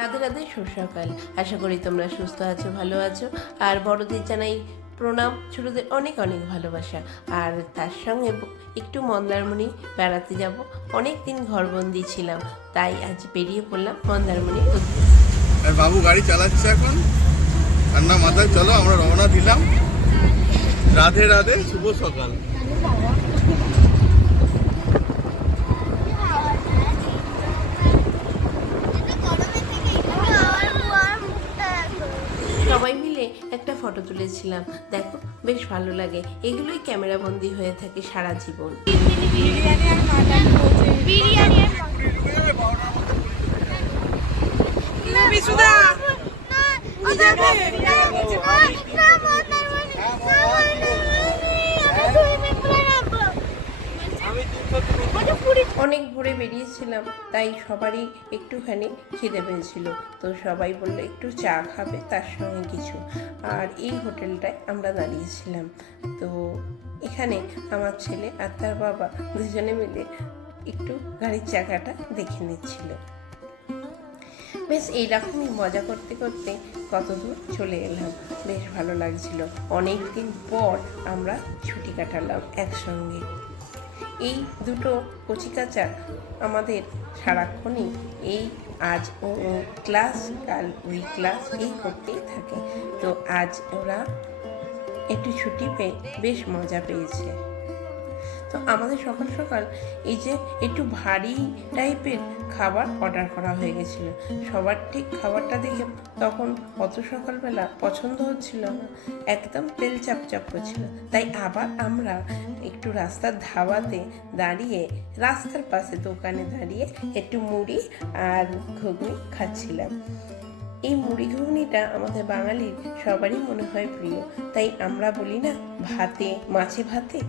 রাধে রাধে, সুসকাল। আশা করি তোমরা সুস্থ আছো, ভালো আছো। আর বড়দের জানাই প্রণাম, ছোটদের অনেক অনেক ভালোবাসা। আর তার সঙ্গে একটু মন্দারমণি বেড়াতে যাব। অনেক দিন ঘরবন্দি ছিলাম, তাই আজ বেরিয়ে পড়লাম মন্দারমণির উদ্দেশ্যে। আর বাবু গাড়ি চালাচ্ছে এখন, ঠান্ডা মাথায় চলো আমরা রওনা দিলাম। রাধে রাধে, শুভ সকাল। সবাই মিলে একটা ফটো তুলেছিলাম, দেখো বেশ ভালো লাগে। এগুলোই ক্যামেরা বন্দি হয়ে থাকে সারা জীবন। অনেক ভোরে বেরিয়েছিলাম, তাই সবারই একটুখানি খিদে পেয়েছিল। তো সবাই বললো একটু চা খাবে, তার সঙ্গে কিছু। আর এই হোটেলটায় আমরা দাঁড়িয়েছিলাম। তো এখানে আমার ছেলে আর তার বাবা দুজনে মিলে একটু গাড়ির চাকাটা দেখে নিচ্ছিল। বেশ এইরকমই মজা করতে করতে কত দূর চলে এলাম, বেশ ভালো লাগছিল। অনেক দিন পর আমরা ছুটি কাটালাম একসঙ্গে। এই দুটো কচিকাচা আমাদের সারাক্ষণই এই আজ ও ক্লাস, কাল ওই ক্লাস, এই করতেই থাকে। তো আজ ওরা একটু ছুটি পেয়ে বেশ মজা পেয়েছে। তো আমাদের সকাল সকাল এই যে একটু ভারী টাইপের খাবার অর্ডার করা হয়ে গেছিল। সবার ঠিক খাবারটা দেখে তখন অত সকালবেলা পছন্দ হচ্ছিল না, একদম তেল চাপচাপ করছিল। তাই আবার আমরা একটু রাস্তার ধাবাতে দাঁড়িয়ে, রাস্তার পাশে দোকানে দাঁড়িয়ে একটু মুড়ি আর ঘুগনি খাচ্ছিলাম। এই মুড়ি ঘুগনিটা আমাদের বাঙালির সবারই মনে হয় প্রিয়, তাই আমরা বলি না ভাতে মাছে ভাতে,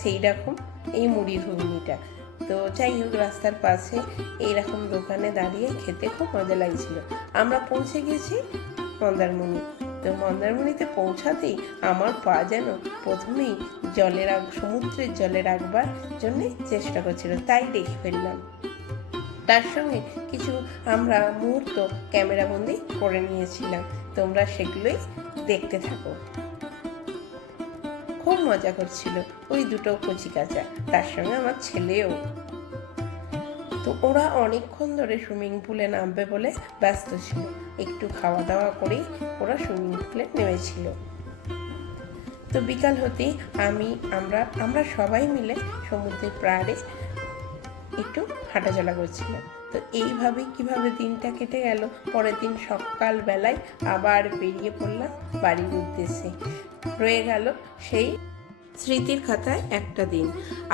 সেই রকম এই মুড়ি ঘুগনিটা। তো যাই হোক, রাস্তার পাশে এইরকম দোকানে দাঁড়িয়ে খেতে খুব মজা লাগছিল। আমরা পৌঁছে গেছি মন্দারমণি। তো মন্দারমণিতে পৌঁছাতেই আমার পা যেন প্রথমেই সমুদ্রের জলে রাখবার জন্যে চেষ্টা করছিল, তাই রেখে ফেললাম। তার সঙ্গে কিছু আমরা মুহূর্ত ক্যামেরাবন্দি করে নিয়েছিলাম, তোমরা সেগুলোই দেখতে থাকো। খুব মজা করছিল ওই দুটো কচিকাচা, তার সঙ্গে আমার ছেলেও। তো ওরা অনেকক্ষণ ধরে সুইমিং পুলে নামবে বলে ব্যস্ত ছিল। একটু খাওয়া দাওয়া করেই ওরা সুইমিং পুলে নেমেছিল। তো বিকাল হতেই আমরা সবাই মিলে সমুদ্রের পাড়ে একটু হাঁটাচলা করছিলাম। তো এইভাবে কিভাবে দিনটা কেটে গেল। পরের দিন সকালবেলায় আবার বেরিয়ে পড়লাম বাড়ির উদ্দেশ্যে। রয়ে গেল সেই স্মৃতির খাতায় একটা দিন।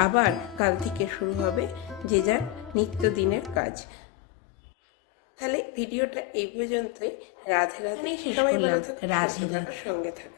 আবার কাল থেকে শুরু হবে যে যার নিত্যদিনের কাজ। তাহলে ভিডিওটা এই পর্যন্তই। রাধে রাধে, সবাই ভালো থাকো, রাধে রাধে, সঙ্গে থাকো।